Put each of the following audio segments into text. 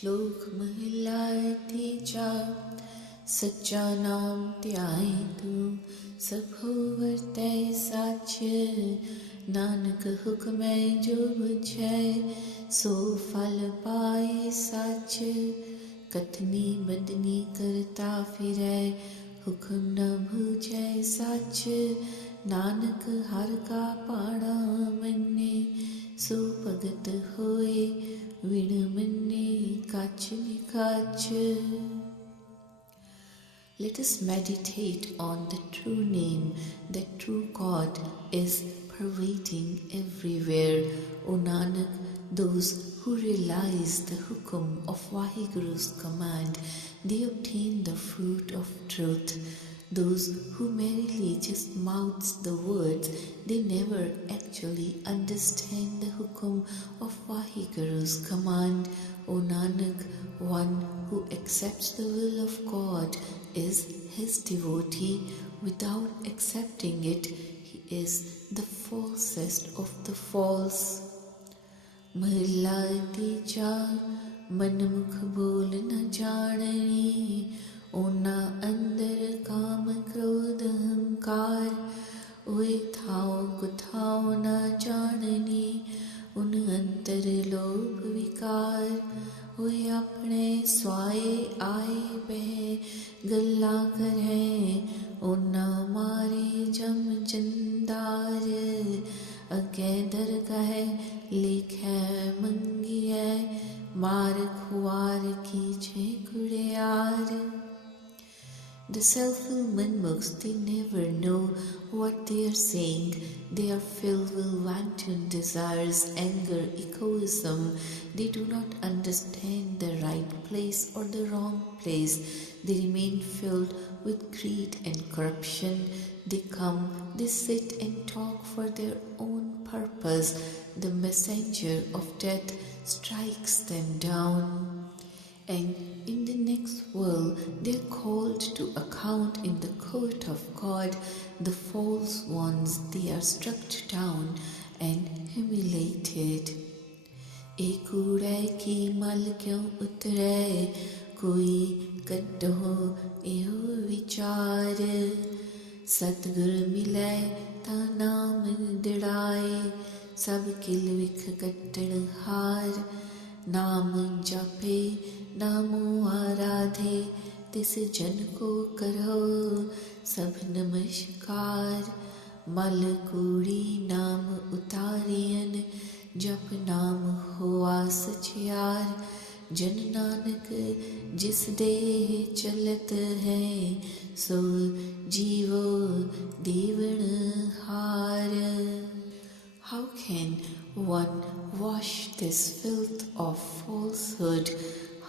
श्लोक महला तीजा। सच्चा नाम ध्याए तू सब हो वर्तै सच। नानक हुक्मै जो बुझै सो फल पाए सच। कथनी बदनी करता फिरै हुक्म न भूझै सच। नानक हर का पाड़ा मन्ने सो भगत होए विण मन्ने कछ निकछ। Let us meditate on the true name, that true God is pervading everywhere. O Nanak, those who realize the hukum of Vaheguru's command, they obtain the fruit of truth. Those who merely just mouths the words, they never actually understand the hukum of Vaheguru's command. O Nanak, one who accepts the will of God is his devotee. Without accepting it, he is the falsest of the false. महला तीजा। मन मुख बोल न जाननी, ओना अंदर काम क्रोध अहंकार। ओए थाओ कुथाओ न जाननी, उन अंतर लोभ विकार। ओए अपने स्वाए आए बह गल्ला करें, ओना मारे जम जंदार। अगे दरगाह लिखै मंगियै, मार खुआर कीछे कुड़ियार। The self-willed manmukhs, they never know what they are saying. They are filled with wanton desires, anger, egoism. They do not understand the right place or the wrong place. They remain filled with greed and corruption. They come, they sit and talk for their own purpose. The messenger of death strikes them down. And in the next world, they are called to account in the court of God. The false ones, they are struck down and humiliated. एक कूड़े की मल क्यों उतरे, कोई कड्ढो एहो विचार। सतगुर मिले ता नाम दिड़ाए, सब किल विख कट्टण हार। नाम जापे नामो आराधे, तिस जन को करो सब नमस्कार। मल कूड़ी नाम उतारियन, जप नाम होआ सचियार। जन नानक जिस देह चलत है, सो जीवो देवण हार। How can one wash this filth of falsehood?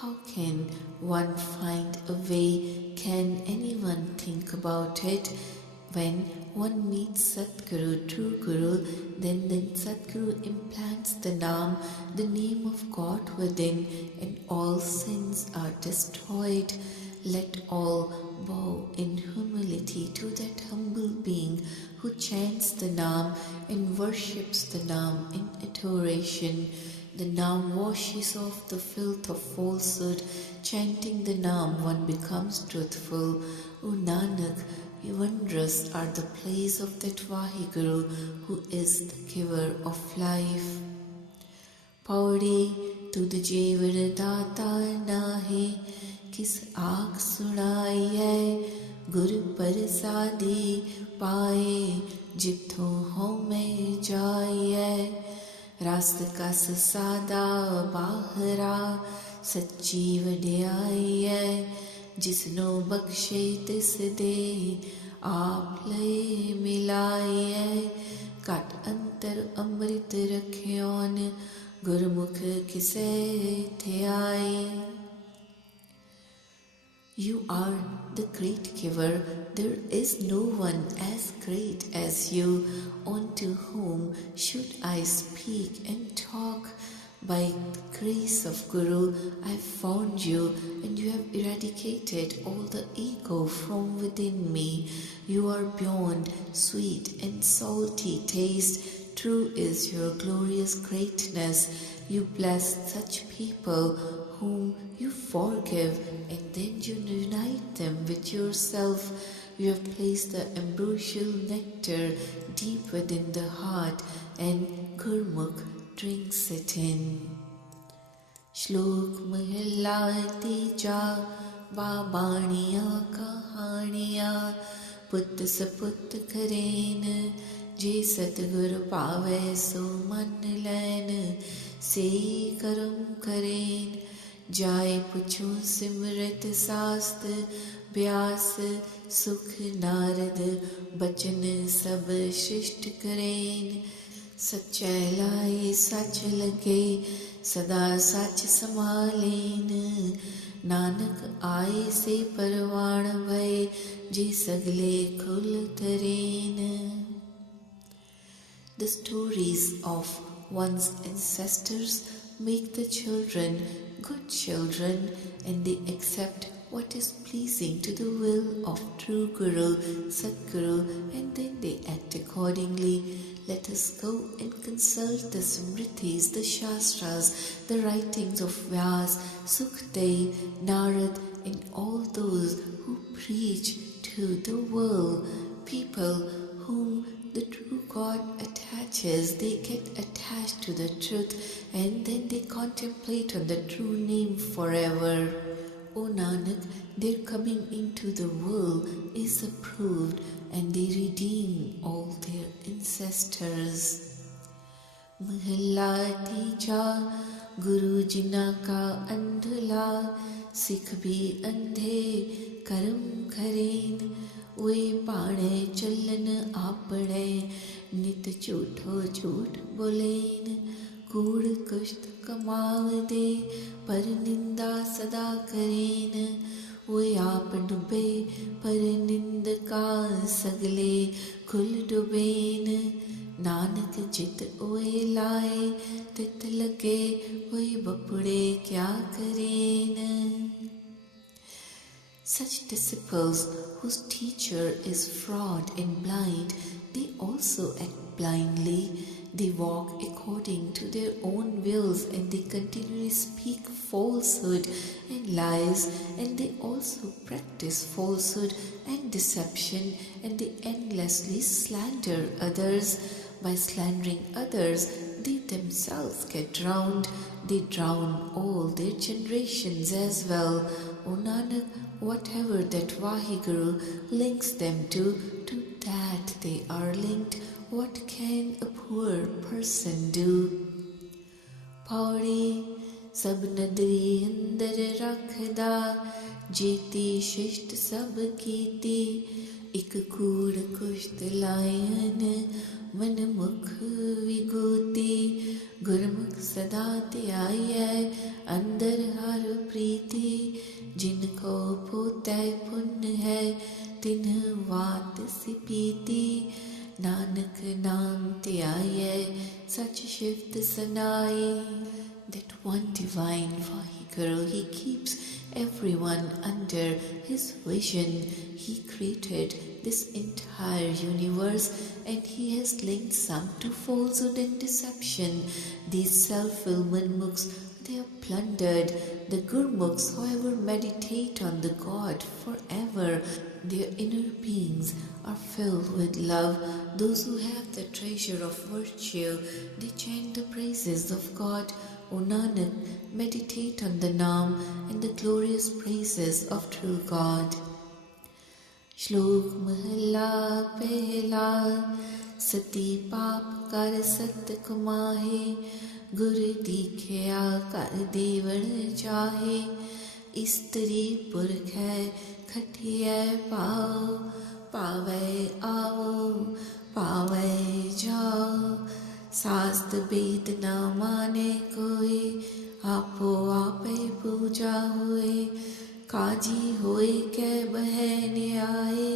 How can one find a way? Can anyone think about it? When one meets Satguru, true Guru, then Satguru implants the name of God within, and all sins are destroyed. Let all bow in humility to that humble being who chants the Naam and worships the Naam in adoration. The Naam washes off the filth of falsehood. Chanting the Naam, one becomes truthful. O Nanak, wondrous are the plays of that Vaheguru who is the giver of life. Pauri tud jevar data nahe, किस आग सुनाइए। गुरु प्रसादी पाए, जिथों हो में जाइए। रास्त कस सादा बाहरा, सच्ची वड्याइए। जिसनो बख्शे तिस दे, आप ले मिलाइए। कट अंतर अमृत रखियोन, गुरमुख किसे ध्याई। You are the great giver. There is no one as great as you. Unto whom should I speak and talk? By the grace of Guru, I found you, and you have eradicated all the ego from within me. You are beyond sweet and salty taste. True is your glorious greatness. You bless such people whom you forgive, and then you unite them with yourself. You have placed the ambrosial nectar deep within the heart, and Gurmukh drinks it in. Shlok Mahalla Tija Babaniya Kahaniya Put Saput Karen Je Satgur Pave So Man Lain Se Karam Karen Jai Pucho Simrit Sast Vyas Sukh Narad Bachan Sab Shisht Karen Sachai Lai Sach Lage सदा सच समालेन नानक आए से परवान भय जे सगले खुल तरेन. The stories of one's ancestors make the children good children, and they accept what is pleasing to the will of true Guru, Satguru, and then they act accordingly. Let us go and consult the Smritis, the Shastras, the writings of Vyas, Sukhdev, Narad, and all those who preach to the world. People whom the true God attaches, they get attached to the truth, and then they contemplate on the true name forever. O Nanak, their coming into the world is approved, and they redeem all their ancestors. Mahalla Tija Guru Jina Ka Andhala Sikh Bhi Andhe Karam Karen Oe Paane Chalan Apade Nit Chutho Chut Bolen Kood Kusht Kamav De Par Ninda Sada Karen Oe Aap Dube Par Nindaka Sagle Kul Duben Nanak Jit Oe Lae Tit Lage Oe Bapude Kya Karen. Such disciples whose teacher is fraud and blind, they also act blindly. They walk according to their own wills, and they continually speak falsehood and lies, and they also practice falsehood and deception, and they endlessly slander others. By slandering others, they themselves get drowned. They drown all their generations as well. O Nanak, whatever that Vaheguru links them to that they are linked. What can a poor person do? Pauri sab nadri andar rakhda jeti shisht sab kiti ik kood kusht layan man mukh viguti Gurmukh sada tyaya andar har preeti जिनको पोतै पुण्य है तिन्ह वात सिपीति नानक नाम त्याये such shift sanai. That one divine Vaheguru, he keeps everyone under his vision. He created this entire universe, and he has linked some to falsehood and deception. These self-willed Manmukhs, they are plundered. The Gurmukhs, however, meditate on the God forever. Their inner beings are filled with love. Those who have the treasure of virtue, they chant the praises of God. O Nanak, meditate on the Naam and the glorious praises of true God. Shlok Mahalla Pehla Sati Paap Kar Sat Kumahe Gur Dikhya Kar Devan Chahe Istri Purkh hai Khatiye Pao Pave Ao Pave Jao Sast Ved Na Mane Koi Apo Ape Puja Hoye काजी होए कै बहन आए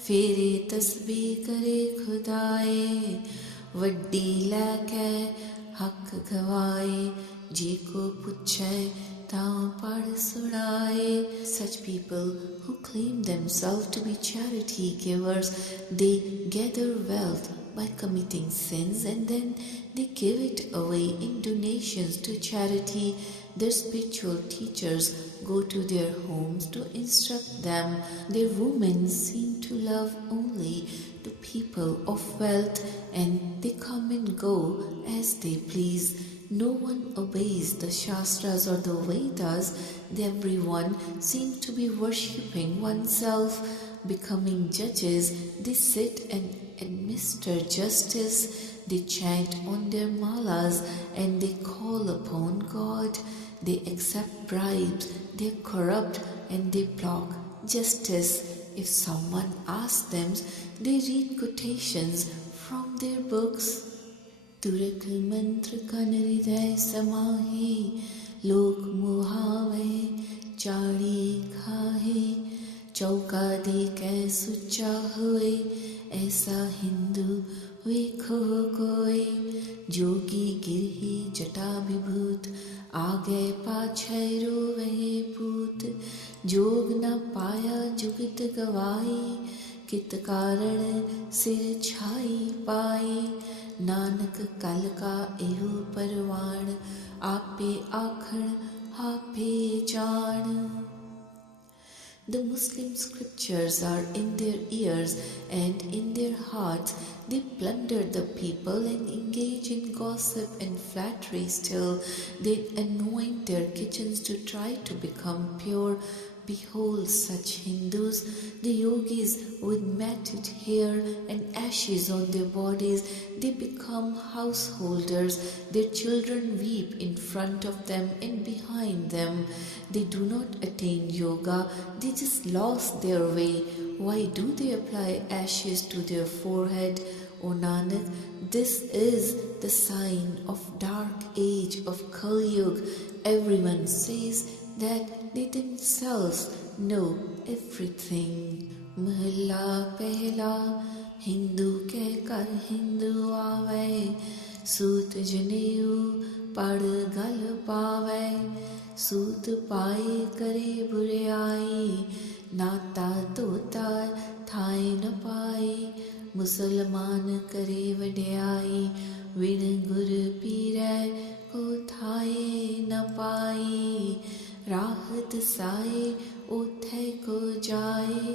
फेरे तस्बी करे खुदाए वड्डी लैकै हक गवाए जी को पुछे तां पढ़ सुनाए. Such people who claim themselves to be charity givers, they gather wealth by committing sins, and then they give it away in donations to charity. Their spiritual teachers go to their homes to instruct them. Their women seem to love only the people of wealth, and they come and go as they please. No one obeys the Shastras or the Vedas. Everyone seems to be worshipping oneself. Becoming judges, they sit and administer justice. They chant on their malas and they call upon God. They accept bribes, they are corrupt and they block justice. If someone asks them, they read quotations from their books. तुरक मंत्र कन हृदय समाहे, लोक मुहावे चाड़ी खाहे, चौका दे कै सुच्चा हुए, ऐसा हिंदू वेखो कोई, जोगी गिरही जटा विभूत, आगे पाछे रोवे पूत, जोग न पाया जुगत गवाई, कित कारण सिर छाई पाई, नानक कल का एहो परवान, आपे आखण आपे जान. The Muslim scriptures are in their ears and in their hearts. They plunder the people and engage in gossip and flattery still. They anoint their kitchens to try to become pure. Behold such Hindus, the yogis with matted hair and ashes on their bodies. They become householders. Their children weep in front of them and behind them. They do not attain yoga. They just lost their way. Why do they apply ashes to their forehead? O Nanak, this is the sign of dark age of Kali Yuga. Everyone says that they themselves know everything. Mahalla pehla, Hindu ke kar Hindu aave, Soot janeyu pad gal paave, Soot paaye kare burayai, Nata tota thai na paai, Musalman kare vadayai, Vin gur pire ko thai na paai, राहत साए ओथे को जाए,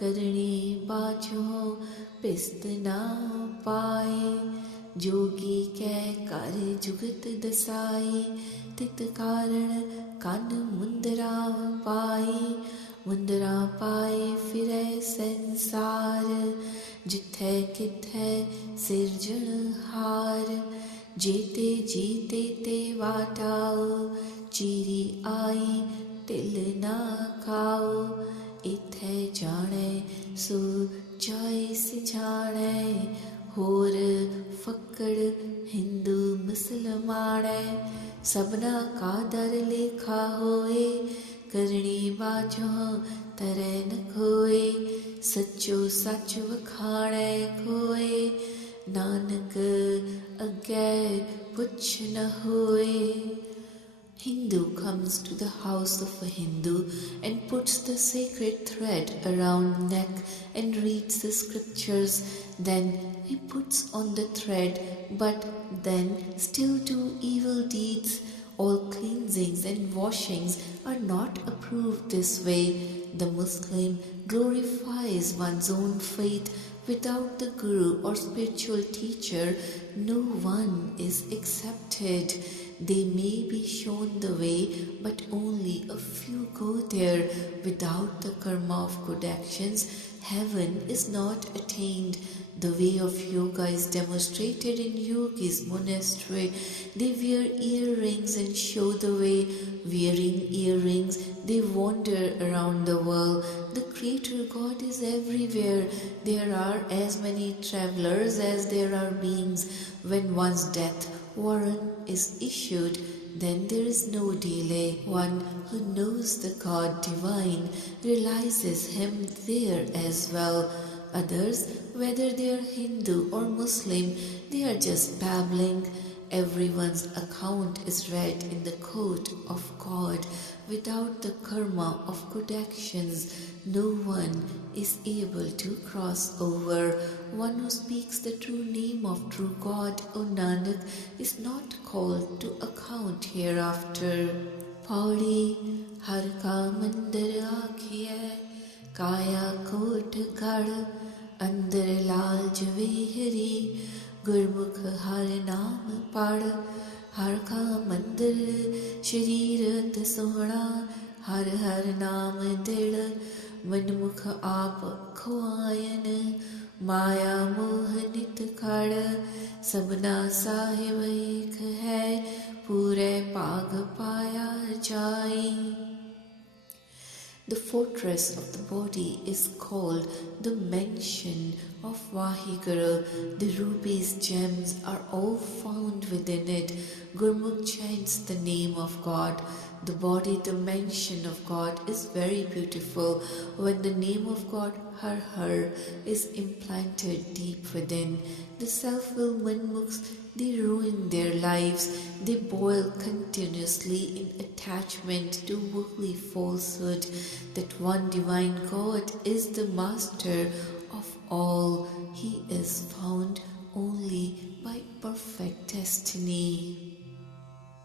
करणी बाझो पिस्त ना पाए, जोगी कै कर जुगत दसाई, तित कारण कन मुंदरा पाई, मुंदरा पाए फिरे संसार, जिथे किथे सिरजन हार, जेते जीते ते वाटाओ, चीरी आई तिल ना खाओ, इथे जाने सो जाए सिजाने, होर फक्कड़ हिंदू मुसलमाने, सबना का दर लेखा होए, करणी बाझो तरे न खोए, सच्चो सच वखाणे खोए, नानक अगे पुछ न होए. Hindu comes to the house of a Hindu and puts the sacred thread around neck and reads the scriptures. Then he puts on the thread, but then still do evil deeds. All cleansings and washings are not approved this way. The Muslim glorifies one's own faith. Without the Guru or spiritual teacher, no one is accepted. They may be shown the way, but only a few go there. Without the karma of good actions, heaven is not attained. The way of yoga is demonstrated in Yogi's monastery. They wear earrings and show the way. Wearing earrings, they wander around the world. The Creator God is everywhere. There are as many travelers as there are beings. When one's death warrant is issued, then there is no delay. One who knows the God divine realizes him there as well. Others, whether they are Hindu or Muslim, they are just babbling. Everyone's account is read in the court of God. Without the karma of good actions, no one is able to cross over. One who speaks the true name of true God, O Nanak, is not called to account hereafter. Pauri har ka mandir aakhiye, kaya kot gad, andar lal javehari, गुरमुख हर नाम पढ़ हर का मंदिर शरीर सोहना हर हर नाम दिड़ मनमुख आप खुआयन माया मोह नित खड़ सबना साहिब एक है पूरे पाग पाया जाई. The fortress of the body is called the mansion of Vaheguru. The rubies, gems are all found within it. Gurmukh chants the name of God. The body, the mansion of God, is very beautiful. When the name of God, Har Har, is implanted deep within, the self-willed manmukhs, they ruin their lives. They boil continuously in attachment to worldly falsehood. That one divine God is the master of all. He is found only by perfect destiny.